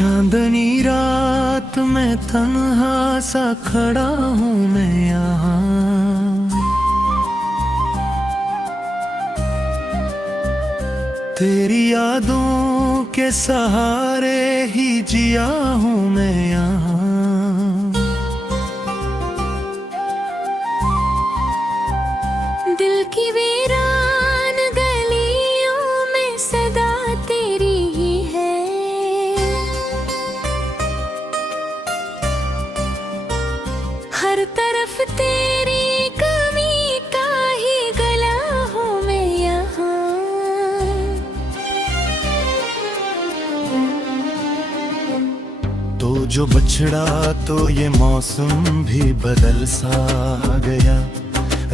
चांदनी रात में तन्हा सा खड़ा हूँ मैं यहाँ, तेरी यादों के सहारे ही जिया हूँ मैं यहाँ। दिल की वीरान गलियों में सदा तेरी ही है, हर तरफ तेरी कमी का ही गला हूँ मैं यहाँ। तो जो बछड़ा तो ये मौसम भी बदल सा गया,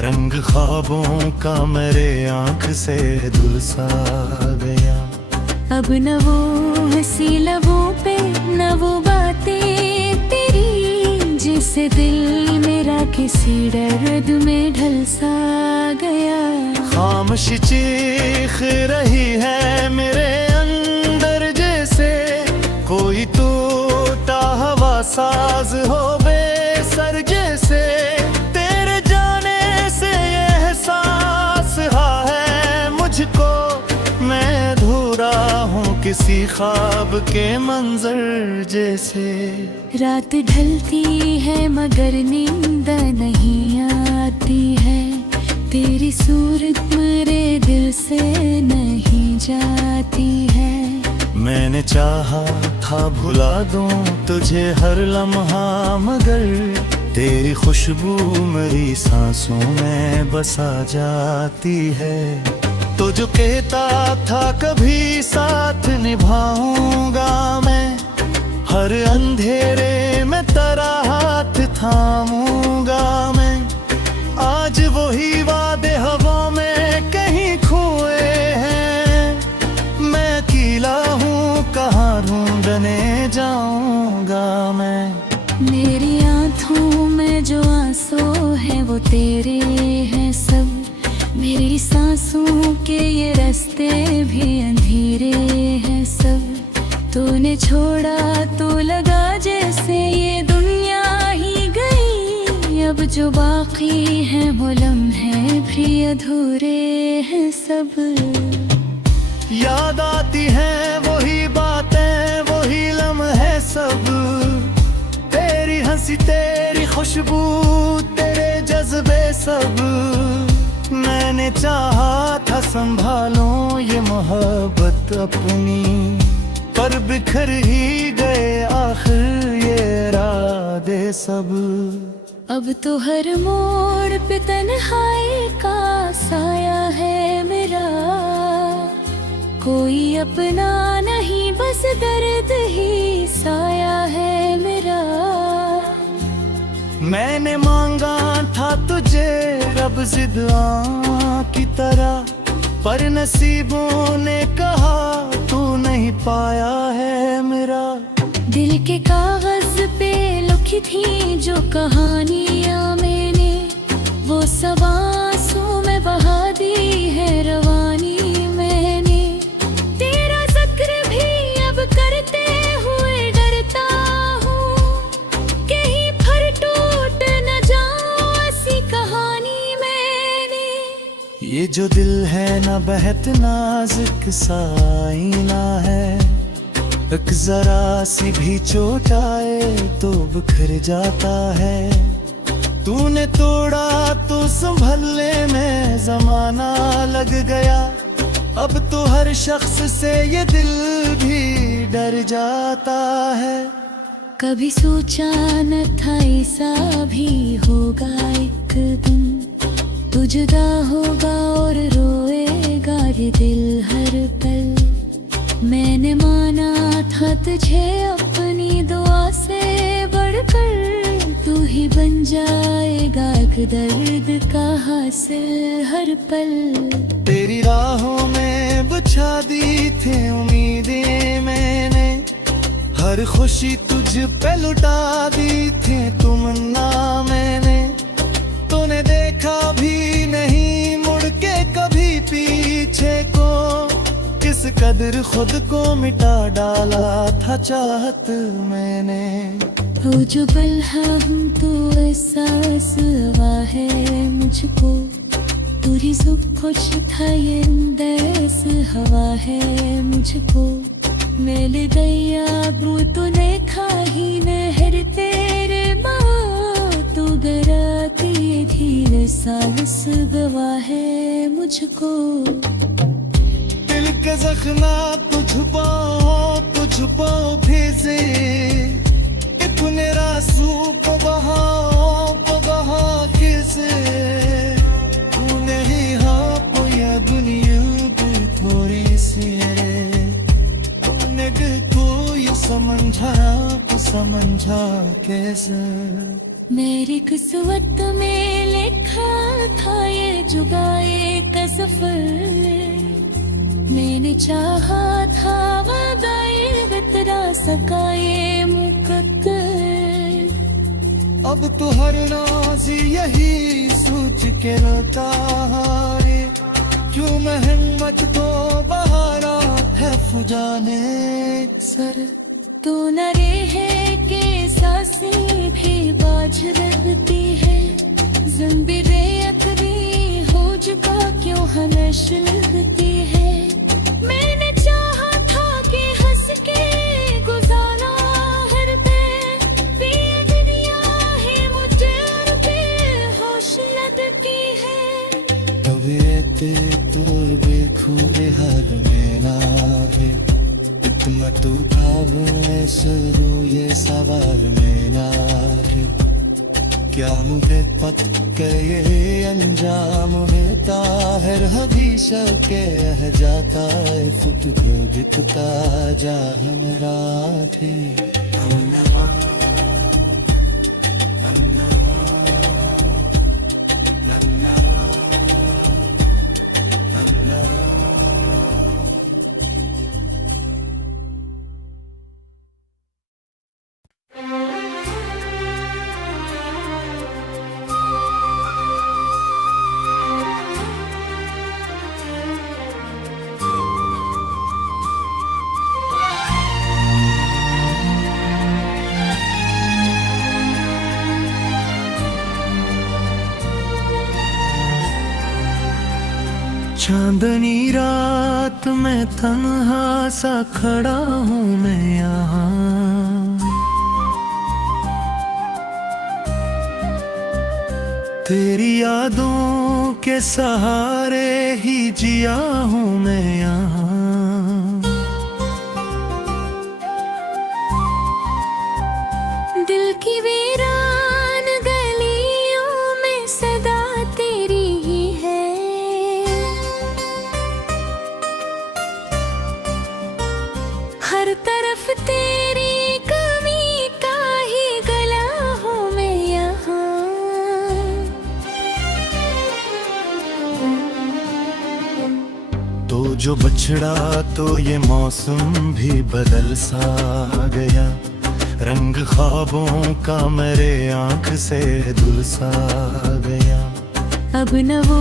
रंग ख्वाबों का मेरे आँख से धुल सा गया। अब न वो हंसी लबों पे न वो बातें तेरी, जिससे दिल मेरा किसी दर्द में ढल सा गया। खामोशी चीख रही है मेरे अंदर, जैसे कोई टूटा हवा साज हो बेसर, जैसे तेरे जाने से ये एहसास है मुझको, मैं अधूरा हूँ किसी ख्वाब के मंजर जैसे। रात ढलती है मगर नींद नहीं आती है, तेरी सूरत मेरे दिल से नहीं जाती है। मैंने चाहा था भुला दूं तुझे हर लम्हा, मगर तेरी खुशबू मेरी सांसों में बसा जाती है। तो जो कहता था कभी साथ निभाऊंगा मैं, हर अंधेरे में तेरा हाथ थामूंगा मैं। आज वही वादे हवा में कहीं खोए हैं, मैं अकेला हूँ कहाँ ढूंढने जाऊंगा मैं। मेरी आँखों में जो आंसू है वो तेरे हैं सब, मेरी सांसों के ये रास्ते भी अंधेरे हैं सब। तूने छोड़ा तो लगा जैसे ये दुनिया ही गई, अब जो बाकी है वो लम्हे भी अधूरे हैं सब। याद आती है वही बातें वही लम्हे सब, तेरी हंसी तेरी खुशबू तेरे जज्बे सब। मैंने चाहा था संभालूं ये मोहब्बत अपनी, पर बिखर ही गए आखिर ये इरादे सब। अब तो हर मोड़ पे तन्हाई का साया है मेरा, कोई अपना नहीं बस दर्द ही साया है मेरा। मैंने मांगा था तुझे रब जिद की तरह, पर नसीबों ने कहा तू नहीं पाया है मेरा। दिल के कागज पे लिखी थी जो कहानियाँ मैंने, वो सब आंसू में बहा दी है रवानी मैंने। तेरा जिक्र भी अब करते हुए डरता हूँ, कहीं फिर टूट न जाऊं ऐसी कहानी मैंने। ये जो दिल है ना बेहद नाजुक सा आईना है, एक जरा सी भी चोट आए तो बिखर जाता है। तूने तोड़ा तो संभलने में जमाना लग गया, अब तो हर शख्स से ये दिल भी डर जाता है। कभी सोचा न था ऐसा भी होगा एक दिन, तू जुदा होगा और रोएगा ये दिल हर पल। मैंने माना था तुझे अपनी दुआ से बढ़कर, तू ही बन जाएगा एक दर्द का हासिल हर पल। तेरी राहों में बिछा दी थी उम्मीदें मैंने, हर खुशी तुझ पे लुटा दी थी तमन्ना मैंने। तूने देखा भी नहीं मुड़ के कभी पीछे को, किस कदर खुद को मिटा डाला था चाहत मैंने। हो जो बल्हा हूँ तो एहसास हुआ है मुझको, पूरी जुब खुश था ये अंदेस हवा है मुझको। मेले दैया ब्रू तूने खाही नहर तेरे माँ, तू गराती धीरे सांस गवा है मुझको। दिल के जख्मा तुझ पाओ भेजे, इतने रासू बहा कैसे तूने ही हाँ या दुनिया की थोड़ी सी है। तूने दिल को ये समझा कैसे। मेरी किस्मत में लिखा था ये जुगाए का सफर, मैंने चाहा था वादाए बतरा सका ये मुकद्दर। अब तो हर नाज यही सोच के रोता है, क्यों मैं हिम्मत को बहारा है फुजाने सर। तो न रहे के सांसें भी बाज रहती है, ज़ंबीरे अतरी हो जुका क्यों हमेश लगती है। मैंने चाहा था कि हंस के गुजारा हर पे दुनिया ही मुझे और बेहोश लगती है। कविते तोर बेखूरे हाल में ना थे, इतना तू भावने शुरू ये सवाल में ना थे। क्या मुझे पत के ये अंजाम है ताहिर हदीसा के रह जाता है खुद को दिखता जा मेरा थे। चांदनी रात में तन्हा सा खड़ा हूँ मैं यहाँ, तेरी यादों के सहारे ही जिया हूँ मैं यहाँ। दिल की वीरान गलियों में सदा तेरी ही है, हर तरफ तेरी कमी का ही गला हूँ मैं यहाँ। तो जो बछड़ा तो ये मौसम भी बदल सा गया, रंग ख्वाबों का मेरे आँख से धुल सा गया। अब न वो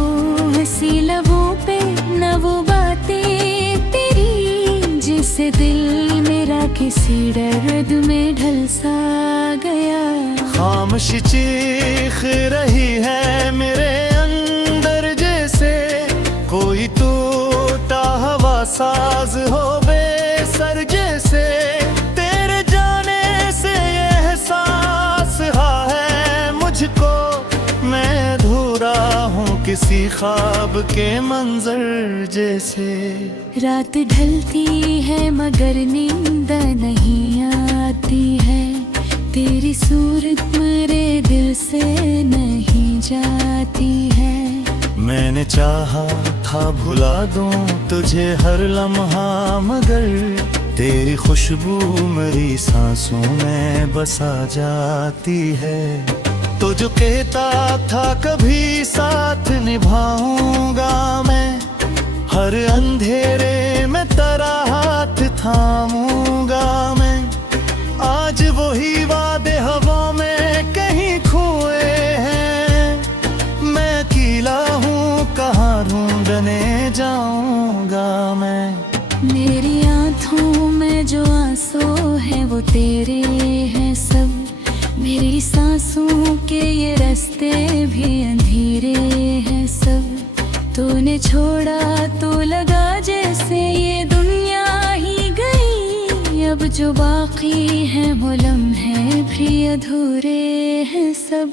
हंसी लबों पे न वो बातें तेरी, जिससे दिल मेरा किसी दर्द में ढल सा गया। खामोशी चीख रही है मेरे अंदर जैसे कोई टूटा हवा साज हो बेसर जैसे। तेरे जाने से ये एहसास है मुझको, मैं अधूरा हूँ किसी ख्वाब के मंजर जैसे। रात ढलती है मगर नींद नहीं आती है, तेरी सूरत मेरे दिल से नहीं जाती है। मैंने चाहा था भुला दूं तुझे हर लम्हा, मगर तेरी खुशबू मेरी सांसों में बसा जाती है। तो जो कहता था कभी साथ निभाऊंगा मैं, हर अंधेरे में तेरा हाथ थामूंगा मैं। आज वही वादे हवा में कहीं खोए हैं, मैं अकेला हूँ कहाँ ढूंढने जाऊंगा मैं। तेरे हैं सब। मेरी सांसों के ये रास्ते भी अंधेरे हैं सब। तूने छोड़ा तो लगा जैसे ये दुनिया ही गई। अब जो बाकी है वो लम्हे भी अधूरे हैं सब।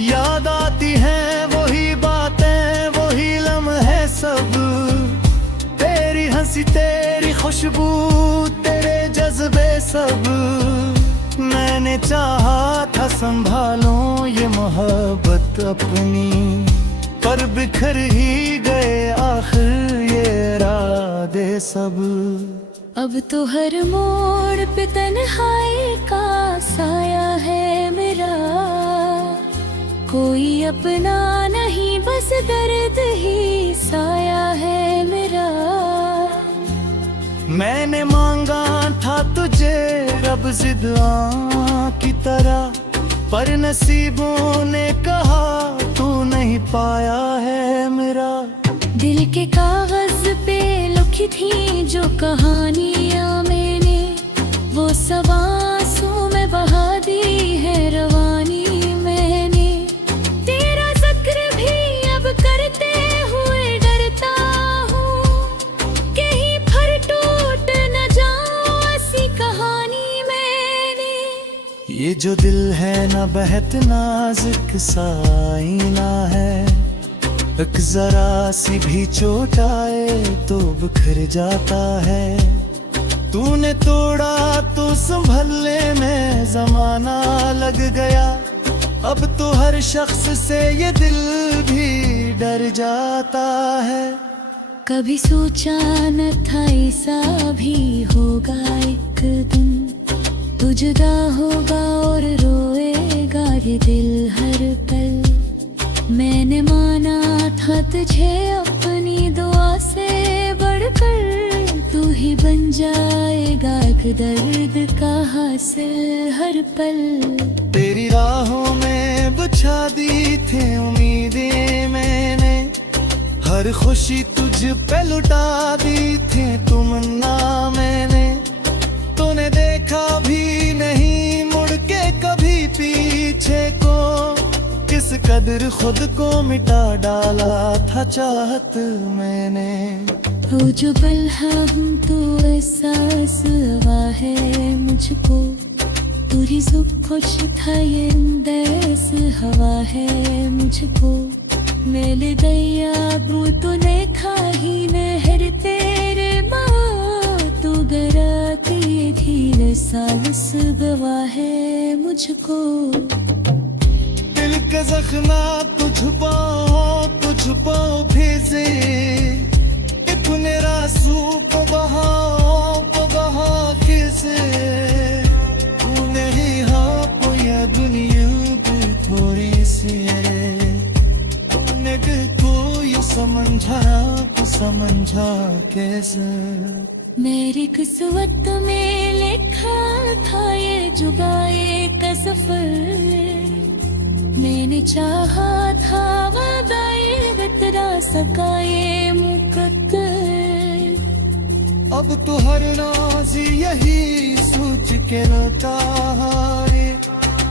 याद आती है वही बातें, वही लम्हे सब। तेरी हंसी, तेरी खुशबू, तेरे जज्बे सब। मैंने चाहा था संभालूं ये मोहब्बत अपनी, पर बिखर ही गए आखिर ये इरादे सब। अब तो हर मोड़ पे तन्हाई का साया है मेरा। कोई अपना नहीं बस दर्द ही साया है मेरा। मैंने मांगा था तुझे रब जिद की तरह, पर नसीबों ने कहा तू नहीं पाया है मेरा। दिल के कागज पे लिखी थी जो कहानियां मैंने, वो सब आंसू में बहा दी है रवानी मैंने। तेरा जिक्र भी अब करते हुए डरता हूँ, कहीं फिर टूट न जाऊं ऐसी कहानी मैंने। ये जो दिल है ना बहत नाजुक सा आईना है। एक जरा सी भी चोट आए तो बिखर जाता है। तूने तोड़ा तो संभलने में जमाना लग गया। अब तो हर शख्स से ये दिल भी डर जाता है। कभी सोचा न था ऐसा भी होगा एक दिन। तू जुदा होगा और रोएगा ये दिल हर पल। मैंने माना था तुझे अपनी दुआ से बढ़कर। तू ही बन जाएगा एक दर्द का हासिल हर पल। तेरी राहों में बिछा दी थी उम्मीदें मैंने। हर खुशी तुझ पे लुटा दी थी तमन्ना मैंने। तूने देखा भी नहीं मुड़ के कभी पीछे को। किस कदर खुद को मिटा डाला था चाहत मैंने। हो जो पल हम तो एहसास हुआ है मुझको। पूरी जुब खुश था ये अंदेस हवा है मुझको। मेले दैया ब्रू तूने खाही नहर तेरे माँ। तू गराती धीरे सांस गवा है मुझको। दिल के जख्मा तुझ पाओ भेजे। इतने रासू को बहा कैसे। तूने ही हाँ ये दुनिया भी थोड़ी सी है। तूने दिल को ये समझा कैसे। मेरी किस्मत में लिखा था ये जुदाई का सफर। मैंने चाहा था वादाए बितरा सका ये मुकद्दर। अब तो हर नाज यही सोच के रोता है।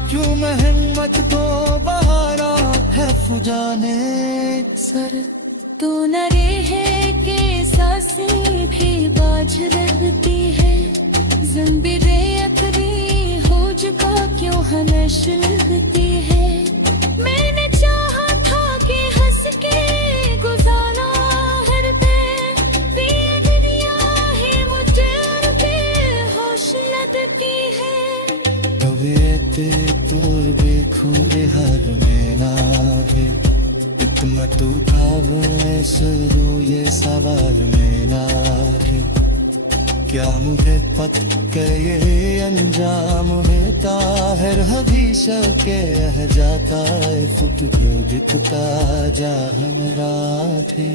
क्यों मेहनत तो बहारा है फुजाने सर तू न रहे के सांसें भी बाज रहती है। ज़ंबी रेतरी हो जुका क्यों हमेशा लगती है। मैंने चाहा था कि हंस के गुजारा हर पे। दुनिया ही मुझे बेहोश लगती है। कभी ते तोर बेखुरे हर में ना है। इतना तू खाब में शुरू ये सवार में ना है। क्या मुझे पत के ये अंजाम है। ताहिर हदीसा के रह जाता है। खुद को दिखता जा मेरा थे।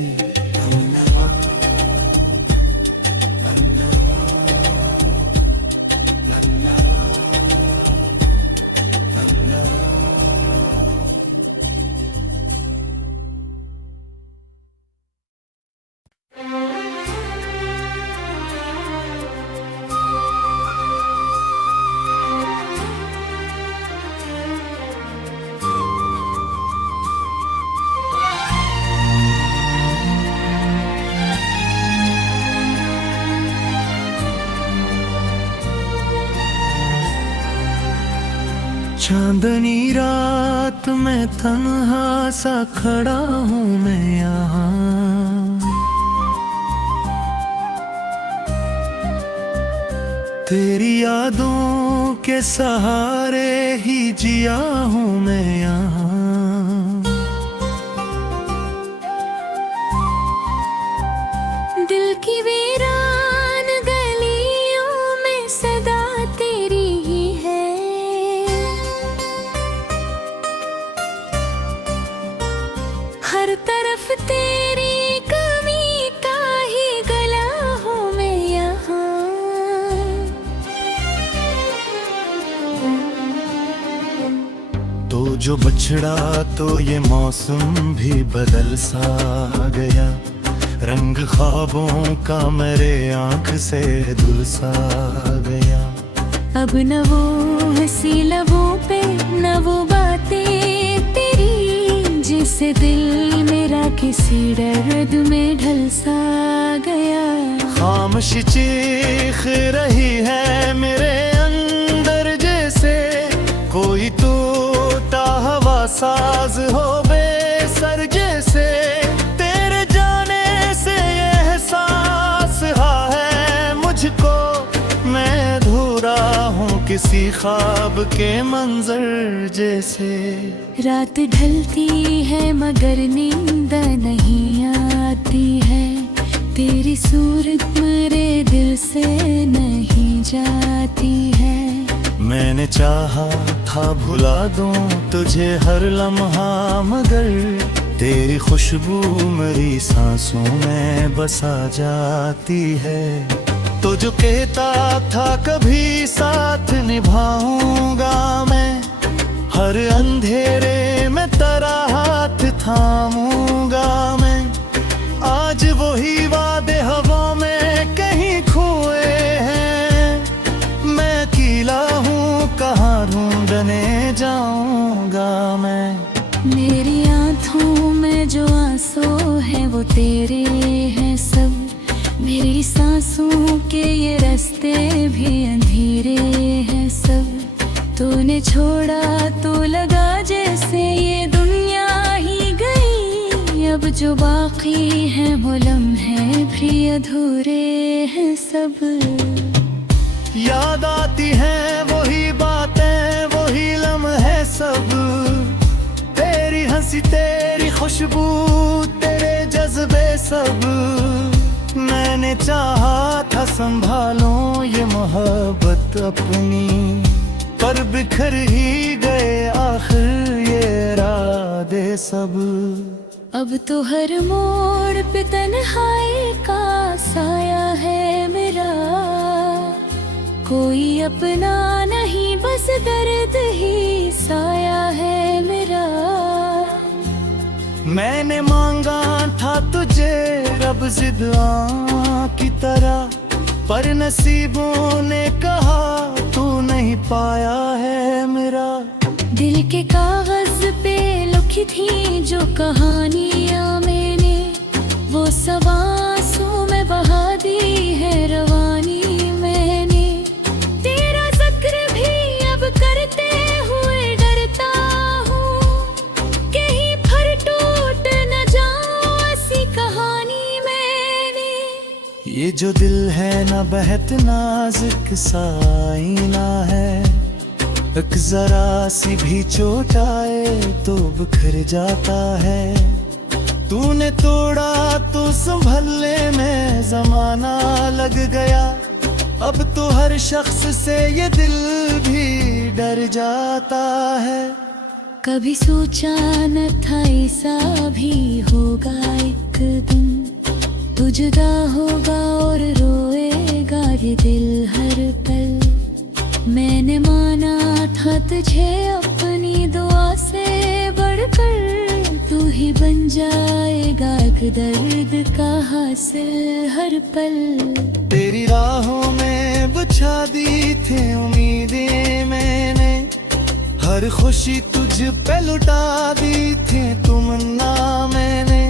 चांदनी रात में तन्हा सा खड़ा हूँ मैं यहाँ, तेरी यादों के सहारे ही जिया हूँ मैं यहाँ। दिल की वीरान गलियों में सदा तेरी ही है, हर तरफ तेरी कमी का ही गला हूँ मैं यहाँ। तो जो बछड़ा तो ये मौसम भी बदल सा गया, रंग ख्वाबों का मेरे आंख से धुल सा गया। अब न वो हंसी लबों पे न वो बातें तेरी, जिससे दिल मेरा किसी दर्द में ढल सा गया। खामोशी चीख रही है मेरे अंदर, जैसे कोई टूटा हवा साज हो बेसर, जैसे तेरे जाने से ये एहसास है मुझको, मैं अधूरा हूँ किसी ख्वाब के मंजर जैसे। रात ढलती है मगर नींद नहीं आती है, तेरी सूरत मेरे दिल से नहीं जाती है। मैंने चाहा था भुला दूं तुझे हर लम्हा, मगर तेरी खुशबू मेरी सांसों में बसा जाती है। तो जो कहता था कभी साथ निभाऊंगा मैं, हर अंधेरे में तेरा हाथ थामूंगा मैं। आज वही वादे हवा में कहीं खोए हैं, मैं अकेला हूँ कहाँ ढूंढने जाऊंगा मैं। मेरी आँखों में जो आंसू है वो तेरे हैं सब, मेरी सांसों के ये रास्ते भी अंधेरे हैं सब। तूने छोड़ा तो लगा जैसे ये दुनिया ही गई, अब जो बाकी है वो लम्हे भी अधूरे हैं सब। याद आती है वही बातें वही लम्हे सब, तेरी हंसी तेरी खुशबू तेरे जज्बे सब। मैंने चाहा था संभालूं ये मोहब्बत अपनी, पर बिखर ही गए आखिर ये इरादे सब। अब तो हर मोड़ पे तन्हाई का साया है मेरा, कोई अपना नहीं बस दर्द ही साया है मेरा। मैंने मांगा था तुझे रब जिद की तरह, पर नसीबों ने कहा तू नहीं पाया है मेरा। दिल के कागज पे लिखी थी जो कहानियाँ मैंने, वो सब आंसू में बहा दी है रवानी मैंने। तेरा जिक्र भी अब करते हुए डरता हूँ, कहीं फिर टूट न जाऊँ ऐसी कहानी मैंने। ये जो दिल है ना बहत नाजुक सा आईना है, एक जरा सी भी चोट आए तो बिखर जाता है। तूने तोड़ा तो संभलने में जमाना लग गया, अब तो हर शख्स से ये दिल भी डर जाता है। कभी सोचा न था ऐसा भी होगा एक दिन, तू जुदा होगा और रोएगा ये दिल हर पल। मैंने माना था तुझे अपनी दुआ से बढ़कर, तू ही बन जाएगा एक दर्द का हासिल हर पल। तेरी राहों में बिछा दी थी उम्मीदें मैंने, हर खुशी तुझ पे लुटा दी थी तमन्ना मैंने।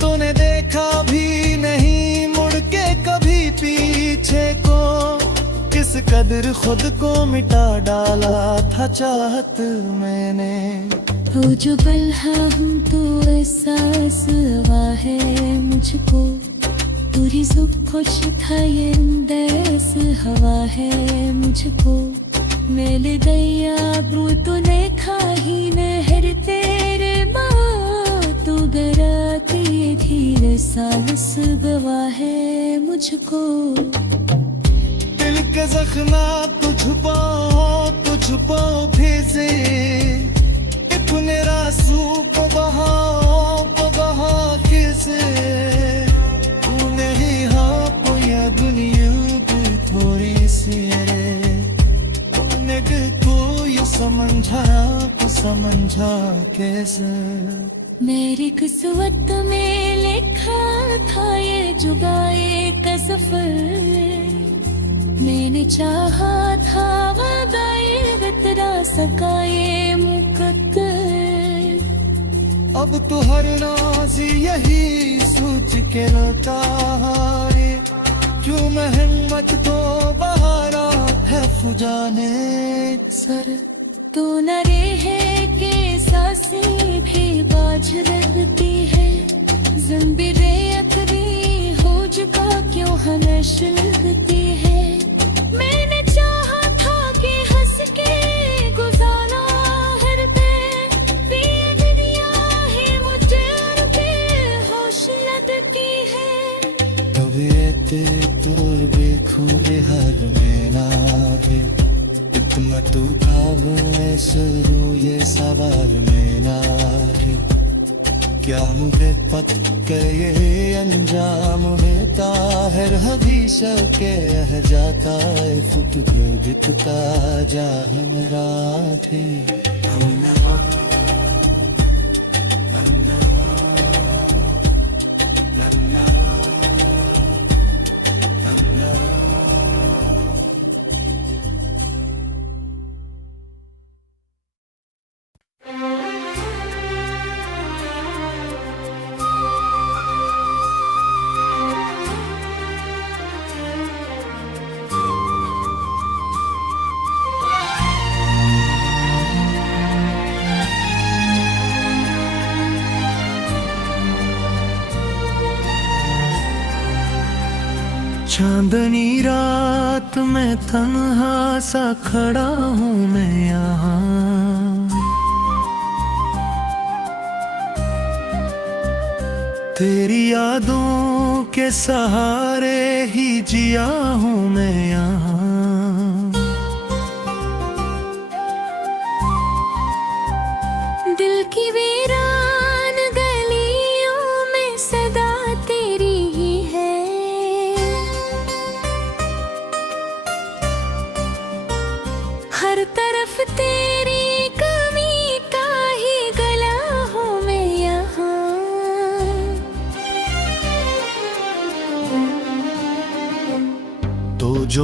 तूने देखा भी नहीं मुड़ के कभी पीछे को, किस कदर खुद को मिटा डाला था चाहत मैंने। हो जो पल हूँ तो एहसास हुआ है मुझको, पूरी सब खुश था ये अंदेस हवा है मुझको। मेले दैया ब्रू तूने खाही नहर तेरे माँ, तू डराती धीरे सांस गवा है मुझको। दिल के जख्मा तो छुपाओ भेजे, इतने रासू को बहा कैसे। तूने ही हाँ ये दुनिया की थोड़ी सी है, तूने दिल को ये समझा कैसे। मेरी किस्मत में लिखा था ये जुदाई का सफर, मैंने चाहा था वादाए बतरा सका ये मुकद्दर। अब तो हर नाज यही सोच के रोता है, क्यों मैं हिम्मत तो बहारा है फुजाने सर। तू न रहे के सांसें भी बाज रहती है, ज़ंबीरे अखरी हो जुका क्यों हमेश लगती है। मैंने चाहा था कि हंस के गुजारा हर दुनिया ही मुझे होश लदकी है। तबीयत तो बेखुरे हर में ना थे, इतना तू खाब में शुरू ये सवार में ना थे। क्या मुझे पत के ये अंजाम होता है, हदीसा के रह जाता है फुट के दिखता जा हमरा थे। चांदनी रात में तन्हा सा खड़ा हूँ मैं यहाँ, तेरी यादों के सहारे ही जिया हूँ मैं यहाँ। दिल की वीरान गलियों में सदा तेरी ही है, हर तरफ तेरी कमी का ही गला हूँ मैं यहाँ। तो जो